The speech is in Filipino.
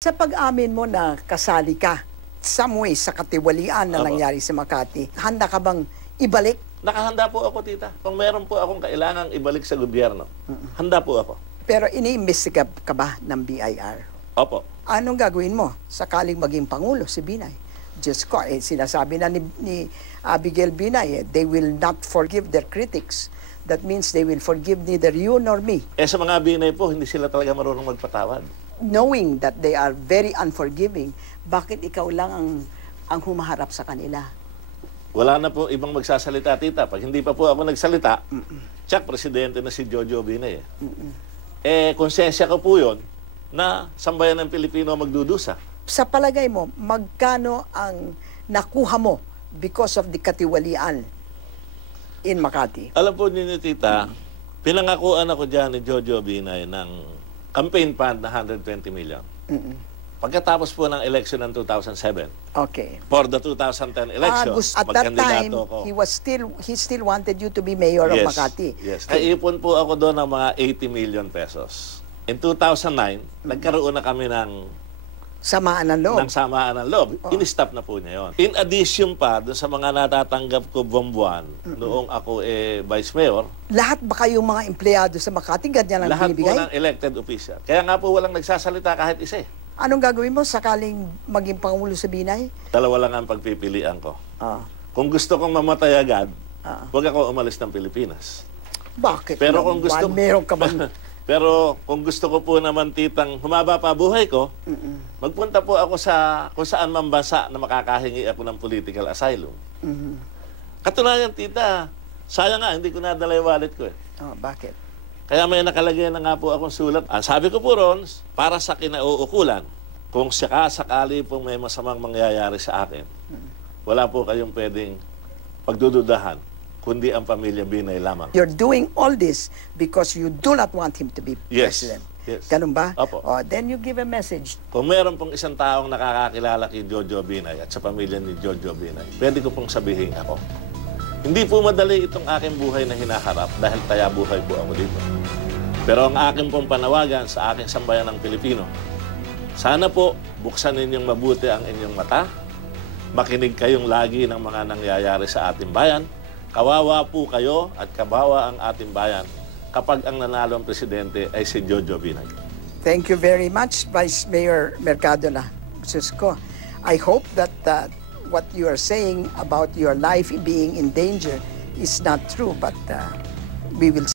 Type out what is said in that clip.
Sa pag-amin mo na kasali ka, some way sa katiwalian na Opo. nangyari sa Makati, handa ka bang ibalik? Nakahanda po ako, tita. Kung meron po akong kailangang ibalik sa gobyerno, handa po ako. Pero iniimbestiga ka ba ng BIR? Opo. Anong gagawin mo sakaling maging Pangulo si Binay? Diyos ko, sinasabi na ni Abigail Binay, they will not forgive their critics. That means they will forgive neither you nor me. Sa mga Binay po, hindi sila talaga marunong magpatawad. Knowing that they are very unforgiving, bakit ikaw lang ang humaharap sa kanila? Wala na po ibang magsasalita, tita. Pag hindi pa po ako nagsalita, tsak, presidente na si Jojo Binay. Konsensya ko po yun na sambayan ng Pilipino magdudusa. Sa palagay mo, magkano ang nakuha mo because of the katiwalian in Makati? Alam po ninyo, tita, pinangakuan ako dyan ni Jojo Binay ng campaign fund na 120 million. Pagkatapos po ng election ng 2007, Okay. for the 2010 election, At that time, ako. he still wanted you to be mayor of Makati. Yes. Naipon po ako doon ng mga 80 million pesos. In 2009, nagkaroon na kami ng Samaan ng loob. samaan ng loob. In-stop na po niya yun. In addition pa, doon sa mga natatanggap ko buwan-buwan, noong ako vice mayor, Lahat ba kayong mga empleyado sa Makati, ganyan lang lahat po binibigay? ng elected official. Kaya nga po walang nagsasalita kahit isa. Anong gagawin mo sakaling maging Pangulo sa Binay? Dalawa lang ang pagpipilian ko. Ah. Kung gusto kong mamatay agad, huwag ako umalis ng Pilipinas. Bakit? Pero naman? kung gusto Meron ka bang... Pero kung gusto ko po naman, titang humaba pa buhay ko, magpunta po ako sa kung saan man bansa na makakahingi ako ng political asylum. Katunayan, tita, sayang nga, hindi ko nadala yung wallet ko. Bakit? Kaya may nakalagay na nga po akong sulat. Ang sabi ko po ron, para sa kinauukulan, kung sakali pong may masamang mangyayari sa akin, wala po kayong pwedeng pagdududahan, kundi ang pamilya Binay lamang. You're doing all this because you do not want him to be Yes. president. Yes. Ganun ba? Opo. Then you give a message. Kung meron pong isang taong nakakakilala kay Jojo Binay at sa pamilya ni Jojo Binay, pwede ko pong sabihin ako. Hindi po madali itong aking buhay na hinaharap dahil taya buhay po ako dito. Pero ang aking pong panawagan sa aking sambayan ng Pilipino, sana po buksan ninyong mabuti ang inyong mata, makinig kayong lagi ng mga nangyayari sa ating bayan. Kawawa po kayo at kabawa ang ating bayan kapag ang nanalong presidente ay si Jojo Binay. Thank you very much, Vice Mayor Mercado na. Sus ko. I hope that what you are saying about your life being in danger is not true, but we will